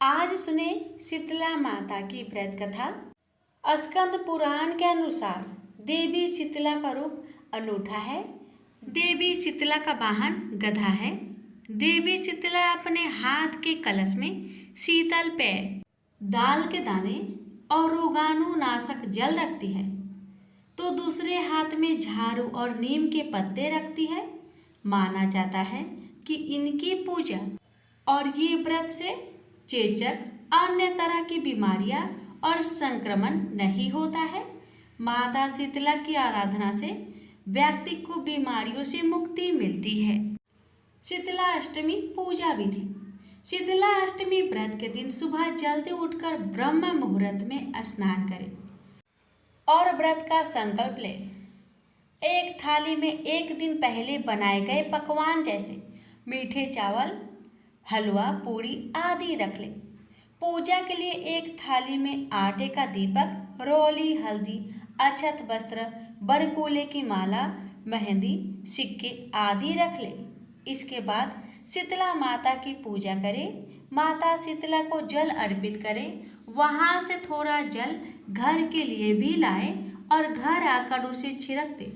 आज सुने शीतला माता की व्रत कथा। स्कंद पुराण के अनुसार देवी शीतला का रूप अनूठा है। देवी शीतला का वाहन गधा है। देवी शीतला अपने हाथ के कलश में शीतल पेय, दाल के दाने और रोगाणु नाशक जल रखती है, तो दूसरे हाथ में झाड़ू और नीम के पत्ते रखती है। माना जाता है कि इनकी पूजा और ये व्रत से चेचक, अन्य तरह की बीमारियां और संक्रमण नहीं होता है। माता शीतला की आराधना से व्यक्ति को बीमारियों से मुक्ति मिलती है। शीतला अष्टमी पूजा विधि। शीतला अष्टमी व्रत के दिन सुबह जल्दी उठकर ब्रह्म मुहूर्त में स्नान करें और व्रत का संकल्प लें। एक थाली में एक दिन पहले बनाए गए पकवान जैसे मीठे चावल, हलवा, पूरी आदि रख लें। पूजा के लिए एक थाली में आटे का दीपक, रोली, हल्दी, अक्षत, वस्त्र, बरकूले की माला, मेहंदी, सिक्के आदि रख लें। इसके बाद शीतला माता की पूजा करें। माता शीतला को जल अर्पित करें। वहाँ से थोड़ा जल घर के लिए भी लाएं और घर आकर उसे छिड़क दें।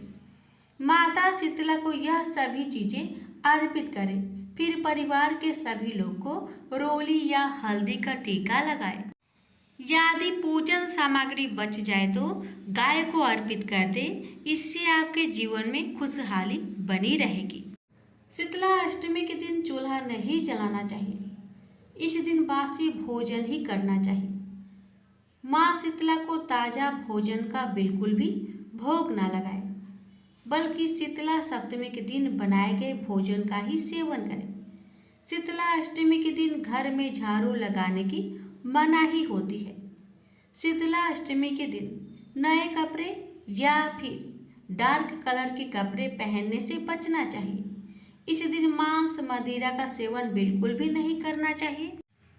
माता शीतला को यह सभी चीजें अर्पित करें। फिर परिवार के सभी लोग को रोली या हल्दी का टीका लगाएं। यदि पूजन सामग्री बच जाए तो गाय को अर्पित कर दें। इससे आपके जीवन में खुशहाली बनी रहेगी। शीतला अष्टमी के दिन चूल्हा नहीं जलाना चाहिए। इस दिन बासी भोजन ही करना चाहिए। माँ शीतला को ताजा भोजन का बिल्कुल भी भोग ना लगाए, बल्कि शीतला सप्तमी के दिन बनाए गए भोजन का ही सेवन करें। शीतला अष्टमी के दिन घर में झाड़ू लगाने की मनाही होती है। शीतला अष्टमी के दिन नए कपड़े या फिर डार्क कलर के कपड़े पहनने से बचना चाहिए। इस दिन मांस, मदिरा का सेवन बिल्कुल भी नहीं करना चाहिए।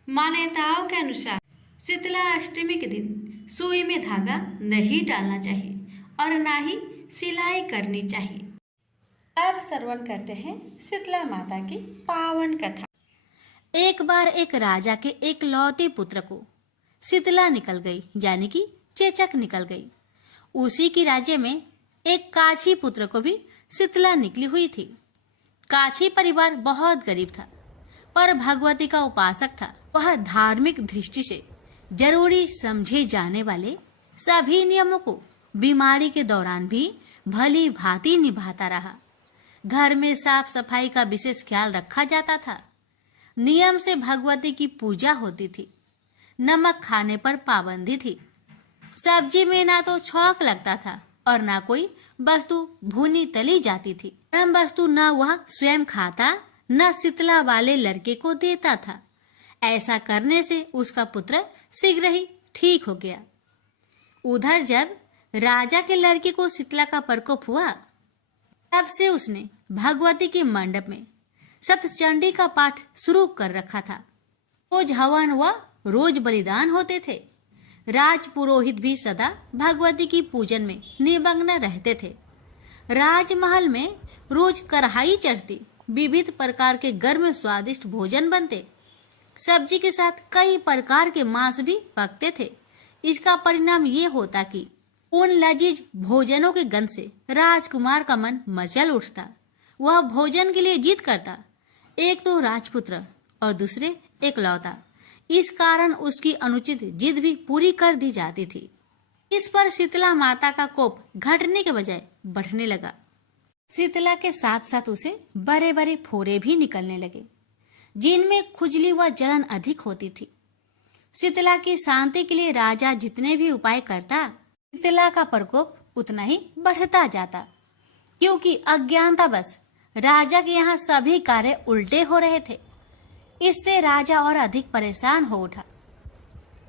मान्यताओं के अनुसार शीतला अष्टमी के दिन सुई में धागा नहीं डालना चाहिए और ना ही सिलाई करनी चाहिए। अब श्रवण करते हैं शीतला माता की पावन कथा। एक बार एक राजा के एक लौते पुत्र को शीतला निकल गई, यानी कि चेचक निकल गई। उसी की राज्य में एक काछी पुत्र को भी शीतला निकली हुई थी। काछी परिवार बहुत गरीब था, पर भगवती का उपासक था। वह धार्मिक दृष्टि से जरूरी समझे जाने वाले सभी नियमों को बीमारी के दौरान भी भली भांति निभाता रहा। घर में साफ सफाई का विशेष ख्याल रखा जाता था। नियम से भगवती की पूजा होती थी। नमक खाने पर पाबंदी थी। सब्जी में ना तो छौंक लगता था और ना कोई वस्तु भुनी तली जाती थी। गरम वस्तु न वह स्वयं खाता, न शीतला वाले लड़के को देता था। ऐसा करने से उसका पुत्र शीघ्र ही ठीक हो गया। उधर जब राजा के लड़के को शीतला का प्रकोप हुआ, तब से उसने भगवती के मंडप में सतचंडी का पाठ शुरू कर रखा था। रोज हवन व रोज बलिदान होते थे। राज पुरोहित भी सदा भगवती की पूजन में निमग्न रहते थे। राजमहल में रोज कढ़ाई चढ़ती, विविध प्रकार के गर्म स्वादिष्ट भोजन बनते। सब्जी के साथ कई प्रकार के मांस भी पकते थे। इसका परिणाम ये होता कि उन लजीज भोजनों के गंध से राजकुमार का मन मचल उठता। वह भोजन के लिए जिद करता। एक तो राजपुत्र और दूसरे एकलौता। इस कारण उसकी अनुचित जिद भी पूरी कर दी जाती थी। इस पर शीतला माता का कोप घटने के बजाय बढ़ने लगा। शीतला के साथ साथ उसे बड़े बड़े फोड़े भी निकलने लगे, जिनमें खुजली व जलन अधिक होती थी। शीतला की शांति के लिए राजा जितने भी उपाय करता, शीतला का प्रकोप उतना ही बढ़ता जाता, क्योंकि अज्ञानतावश राजा के यहाँ सभी कार्य उल्टे हो रहे थे। इससे राजा और अधिक परेशान हो उठा।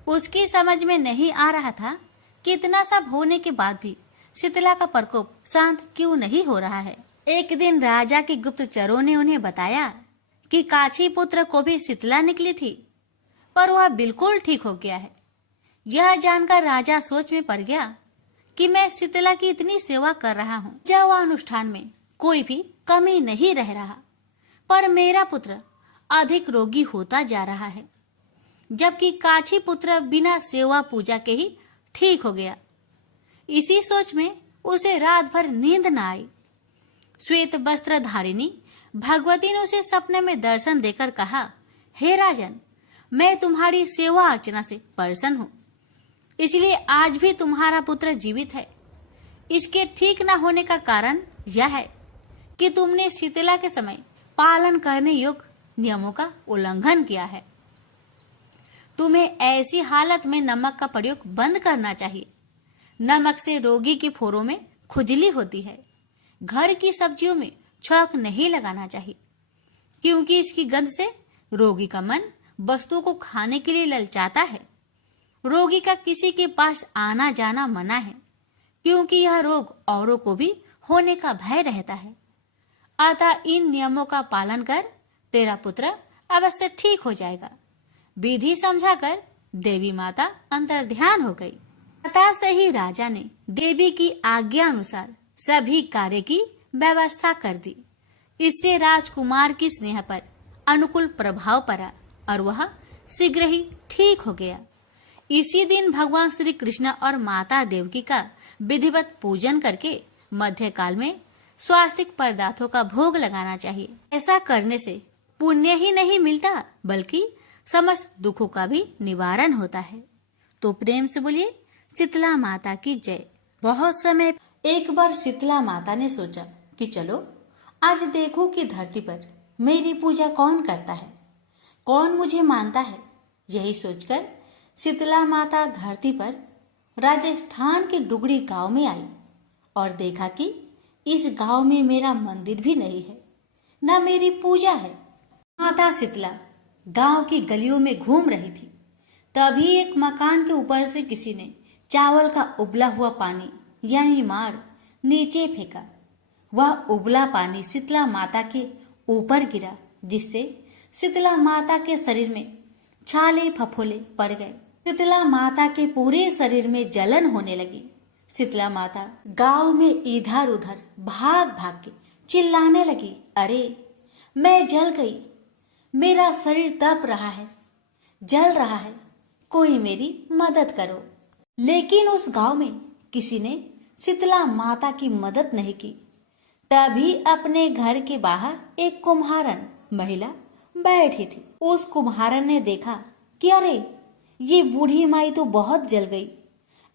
उसकी समझ में नहीं आ रहा था कि इतना सब होने के बाद भी शीतला का प्रकोप शांत क्यों नहीं हो रहा है। एक दिन राजा के गुप्तचरों ने उन्हें बताया कि काछी पुत्र को भी शीतला निकली थी, पर वह बिल्कुल ठीक हो गया है। यह जानकर राजा सोच में पड़ गया कि मैं शीतला की इतनी सेवा कर रहा हूँ, जब अनुष्ठान में कोई भी कमी नहीं रह रहा, पर मेरा पुत्र अधिक रोगी होता जा रहा है। जबकि काछी पुत्र बिना सेवा पूजा के ही ठीक हो गया। इसी सोच में उसे रात भर नींद न आई। श्वेत वस्त्र धारिणी भगवती ने उसे सपने में दर्शन देकर कहा, हे राजन, मैं तुम्हारी सेवा अर्चना से प्रसन्न हूँ, इसलिए आज भी तुम्हारा पुत्र जीवित है। इसके ठीक न होने का कारण यह है कि तुमने शीतला के समय पालन करने योग्य नियमों का उल्लंघन किया है। तुम्हें ऐसी हालत में नमक का प्रयोग बंद करना चाहिए। नमक से रोगी के फोड़ों में खुजली होती है। घर की सब्जियों में छौंक नहीं लगाना चाहिए, क्योंकि इसकी गंध से रोगी का मन वस्तु को खाने के लिए ललचाता है। रोगी का किसी के पास आना जाना मना है, क्योंकि यह रोग औरों को भी होने का भय रहता है। अतः इन नियमों का पालन कर, तेरा पुत्र अवश्य ठीक हो जाएगा। विधि समझाकर देवी माता अंतर्ध्यान हो गई। अतः से ही राजा ने देवी की आज्ञा अनुसार सभी कार्य की व्यवस्था कर दी। इससे राजकुमार की स्नेह पर अनुकूल प्रभाव पड़ा और वह शीघ्र ही ठीक हो गया। इसी दिन भगवान श्री कृष्ण और माता देवकी का विधिवत पूजन करके मध्यकाल में स्वास्तिक पदार्थों का भोग लगाना चाहिए। ऐसा करने से पुण्य ही नहीं मिलता, बल्कि समस्त दुखों का भी निवारण होता है। तो प्रेम से बोलिए शीतला माता की जय। बहुत समय एक बार शीतला माता ने सोचा कि चलो आज देखो कि धरती पर मेरी पूजा कौन करता है, कौन मुझे मानता है। यही सोचकर शीतला माता धरती पर राजस्थान के डुगरी गांव में आई और देखा कि इस गांव में मेरा मंदिर भी नहीं है, न मेरी पूजा है। माता शीतला गांव की गलियों में घूम रही थी। तभी एक मकान के ऊपर से किसी ने चावल का उबला हुआ पानी यानी माड़ नीचे फेंका। वह उबला पानी शीतला माता के ऊपर गिरा, जिससे शीतला माता के शरीर में छाले फफोले पड़ गए। शीतला माता के पूरे शरीर में जलन होने लगी। शीतला माता गांव में इधर उधर भाग भाग के चिल्लाने लगी, अरे मैं जल गई, मेरा शरीर तप रहा है, जल रहा है, कोई मेरी मदद करो। लेकिन उस गांव में किसी ने शीतला माता की मदद नहीं की। तभी अपने घर के बाहर एक कुम्हारन महिला बैठी थी। उस कुम्हारन ने देखा कि अरे ये बूढ़ी माई तो बहुत जल गई,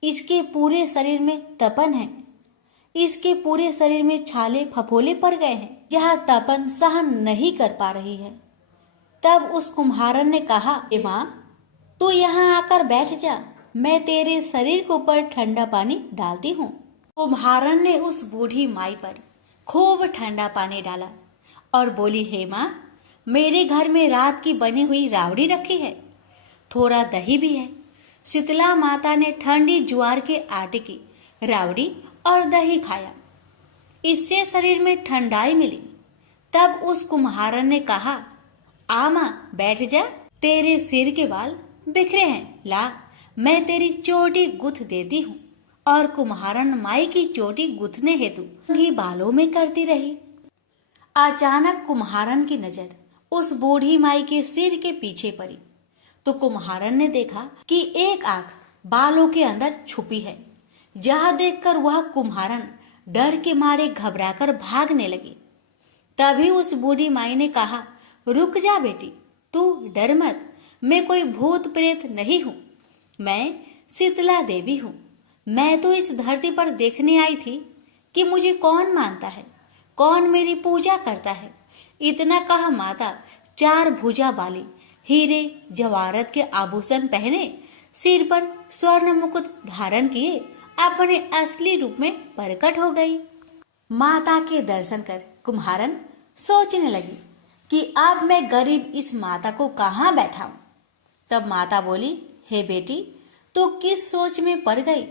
इसके पूरे शरीर में तपन है, इसके पूरे शरीर में छाले फफोले पड़ गए हैं, यह तपन सहन नहीं कर पा रही है। तब उस कुम्हारन ने कहा, ए माँ तू यहाँ आकर बैठ जा, मैं तेरे शरीर के ऊपर ठंडा पानी डालती हूँ। कुम्हारन ने उस बूढ़ी माई पर खूब ठंडा पानी डाला और बोली, हे माँ मेरे घर में रात की बनी हुई रावड़ी रखी है, थोड़ा दही भी है। शीतला माता ने ठंडी ज्वार के आटे की रावड़ी और दही खाया, इससे शरीर में ठंडाई मिली। तब उस कुम्हारन ने कहा, आ माँ बैठ जा, तेरे सिर के बाल बिखरे हैं, ला मैं तेरी चोटी गुथ देती हूँ। और कुम्हारन माई की चोटी गुथने हेतु कंघी बालों में करती रही। अचानक कुम्हारन की नजर उस बूढ़ी माई के सिर के पीछे पड़ी तो कुम्हारन ने देखा कि एक आंख बालों के अंदर छुपी है। यह देखकर वह कुम्हारन डर के मारे घबराकर भागने लगी। तभी उस बूढ़ी माई ने कहा, रुक जा बेटी, तू डर मत, मैं कोई भूत प्रेत नहीं हूँ, मैं शीतला देवी हूँ। मैं तो इस धरती पर देखने आई थी कि मुझे कौन मानता है, कौन मेरी पूजा करता है। इतना कहा माता 4 भुजा वाली हीरे जवाहरत के आभूषण पहने, सिर पर स्वर्ण मुकुट धारण किए अपने असली रूप में प्रकट हो गई। माता के दर्शन कर कुम्हारन सोचने लगी कि अब मैं गरीब इस माता को कहाँ बैठाऊं। तब माता बोली, हे बेटी तू किस सोच में पड़ गई।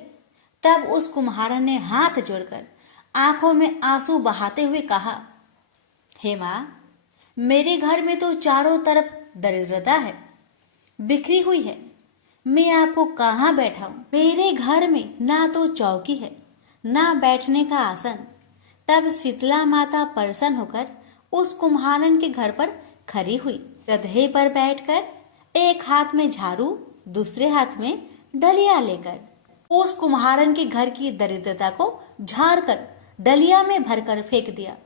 तब उस कुम्हारन ने हाथ जोड़कर आंखों में आंसू बहाते हुए कहा, हे माँ मेरे घर में तो चारों तरफ दरिद्रता है, बिखरी हुई है, मैं आपको कहाँ बैठाऊं। मेरे घर में ना तो चौकी है, ना बैठने का आसन। तब शीतला माता प्रसन्न होकर उस कुम्हारन के घर पर खड़ी हुई। गधे पर बैठकर एक हाथ में झाड़ू, दूसरे हाथ में डलिया लेकर उस कुम्हारन के घर की दरिद्रता को झाड़कर डलिया में भरकर फेंक दिया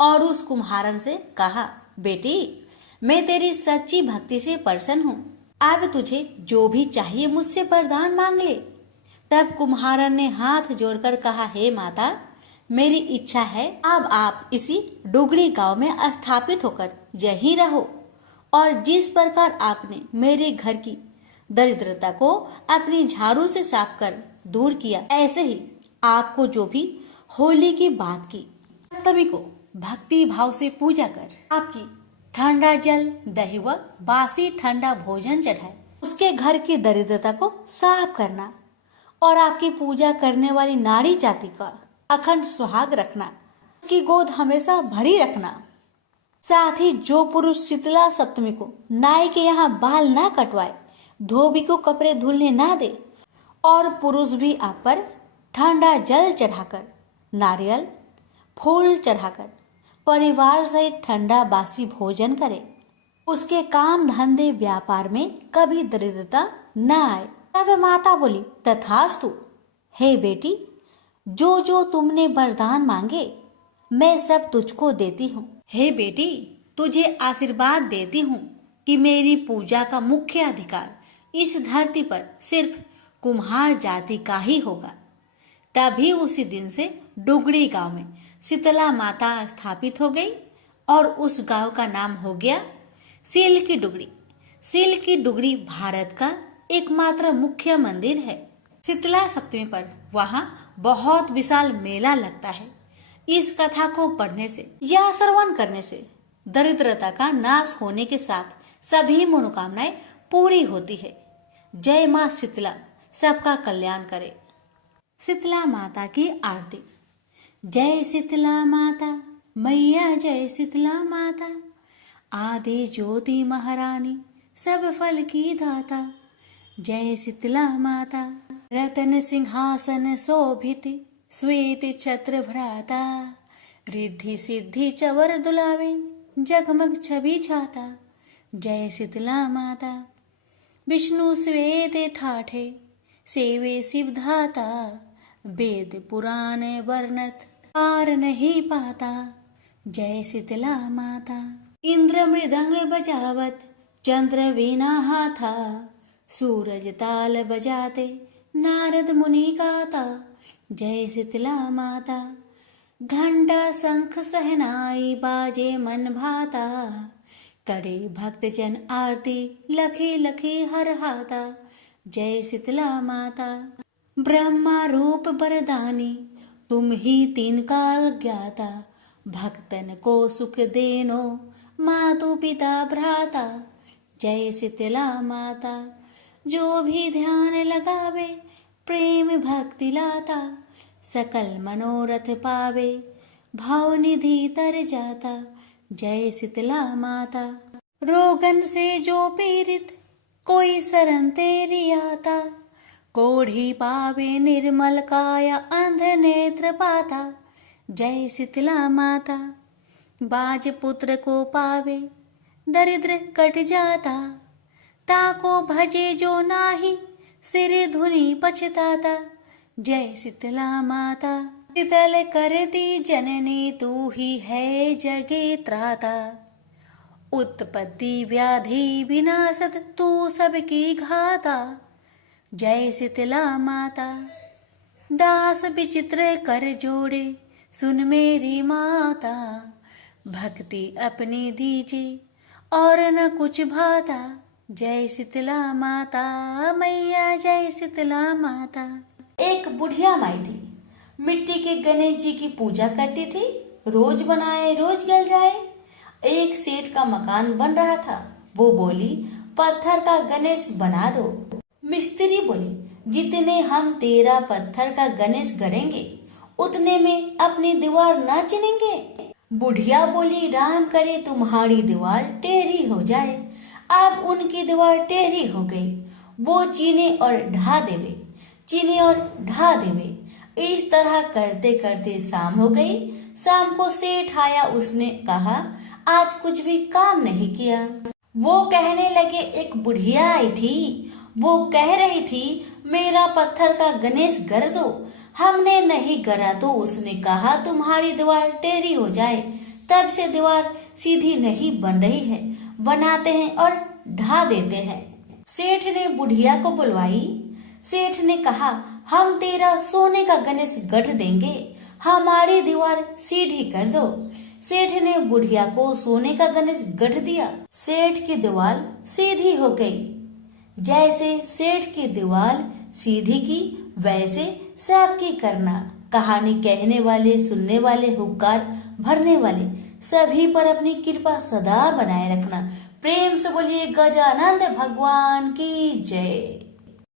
और उस कुम्हारन से कहा, बेटी, मैं तेरी सच्ची भक्ति से प्रसन्न हूँ। अब तुझे जो भी चाहिए मुझसे वरदान मांग ले। तब कुम्हारन ने हाथ जोड़कर कहा, हे माता, मेरी इच्छा है अब आप इसी डुगड़ी गांव में स्थापित होकर यहीं रहो और जिस प्रकार आपने मेरे घर की दरिद्रता को अपनी झाड़ू से साफ कर दूर किया, ऐसे ही आपको जो भी होली की बात की, सप्तमी को भक्ति भाव से पूजा कर आपकी ठंडा जल, दही व बासी ठंडा भोजन चढ़ाए, उसके घर की दरिद्रता को साफ करना और आपकी पूजा करने वाली नारी जाति का अखंड सुहाग रखना, उसकी गोद हमेशा भरी रखना। साथ ही जो पुरुष शीतला सप्तमी को नाई के यहाँ बाल ना कटवाए, धोबी को कपड़े धुलने ना दे और पुरुष भी आप पर ठंडा जल चढ़ाकर, नारियल फूल चढ़ाकर परिवार सहित ठंडा बासी भोजन करे, उसके काम धंधे व्यापार में कभी दरिद्रता न आए। तब माता बोली, तथास्तु। हे बेटी, जो जो तुमने वरदान मांगे मैं सब तुझको देती हूँ। हे बेटी, तुझे आशीर्वाद देती हूँ कि मेरी पूजा का मुख्य अधिकार इस धरती पर सिर्फ कुम्हार जाति का ही होगा। तभी उसी दिन से डुगड़ी गांव में शीतला माता स्थापित हो गई और उस गांव का नाम हो गया सील की डुगड़ी। सील की डुगड़ी भारत का एकमात्र मुख्य मंदिर है। शीतला सप्तमी पर वहाँ बहुत विशाल मेला लगता है। इस कथा को पढ़ने से या श्रवण करने से दरिद्रता का नाश होने के साथ सभी मनोकामनाएं पूरी होती है। जय माँ शीतला सबका कल्याण करे। शीतला माता की आरती। जय शीतला माता मैया, जय शीतला माता, आदि ज्योति महारानी, सब फल की दाता। जय शीतला माता, रतन सिंहासन शोभित, श्वेत छत्र भ्राता, रिद्धि सिद्धि चवर दुलावे, जगमग छवि छाता। जय शीतला माता, विष्णु श्वेत ठाठे, सेवे शिवधाता, वेद पुराण वर्णत पार नहीं पाता। जय शीतला माता, इंद्र मृदंग बजावत, चंद्र वीणा हाथा, सूरज ताल बजाते, नारद मुनि गाता। जय शीतला माता, घंटा शंख सहनाई, बाजे मन भाता, करे भक्त जन आरती, लखी लखी हर हाता। जय शीतला माता, ब्रह्मा रूप वरदानी, तुम ही तीन काल ज्ञाता, भक्तन को सुख देनो, मातु पिता भ्राता। जय शीतला माता, जो भी ध्यान लगावे, प्रेम भक्ति लाता, सकल मनोरथ पावे, भाव निधि तर जाता। जय शीतला माता, रोगन से जो पीड़ित, कोई शरण तेरी आता, कोढ़ी पावे निर्मल काया, अंध नेत्र पाता। जय शीतला माता, बाज पुत्र को पावे, दरिद्र कट जाता, ताको भजे जो नाही, सिर धुनि पछताता। जय शीतला माता, शीतल करती जननी, तू ही है जगे त्राता, उत्पत्ति व्याधि विनाशत, तू सबकी घाता। जय शीतला माता, दास विचित्र कर जोड़े, सुन मेरी माता, भक्ति अपनी दीजिए और न कुछ भाता। जय शीतला माता मैया, जय शीतला माता। एक बुढ़िया माई थी, मिट्टी के गणेश जी की पूजा करती थी, रोज बनाए रोज गल जाए। एक सेठ का मकान बन रहा था, वो बोली, पत्थर का गणेश बना दो। मिस्त्री बोले, जितने हम तेरा पत्थर का गणेश करेंगे, उतने में अपनी दीवार ना चिनेंगे। बुढ़िया बोली, राम करे तुम्हारी दीवार टेढ़ी हो जाए। अब उनकी दीवार टेढ़ी हो गई, वो चीने और ढा देवे, चीने और ढा देवे। इस तरह करते करते शाम हो गई। शाम को सेठ आया, उसने कहा, आज कुछ भी काम नहीं किया, वो कहने लगे, एक बुढ़िया आई थी, वो कह रही थी मेरा पत्थर का गणेश गर दो। हमने नहीं गरा तो उसने कहा तुम्हारी दीवार टेढ़ी हो जाए। तब से दीवार सीधी नहीं बन रही है, बनाते हैं और ढा देते हैं। सेठ ने बुढ़िया को बुलवाई। सेठ ने कहा, हम तेरा सोने का गणेश गढ़ देंगे, हमारी दीवार सीधी कर दो। सेठ ने बुढ़िया को सोने का गणेश गढ़ दिया। सेठ की दीवार सीधी हो गई। जैसे सेठ की दीवार सीधी की, वैसे सबकी करना। कहानी कहने वाले, सुनने वाले, हुक्कार भरने वाले सभी पर अपनी कृपा सदा बनाए रखना। प्रेम से बोलिए गजानंद भगवान की जय।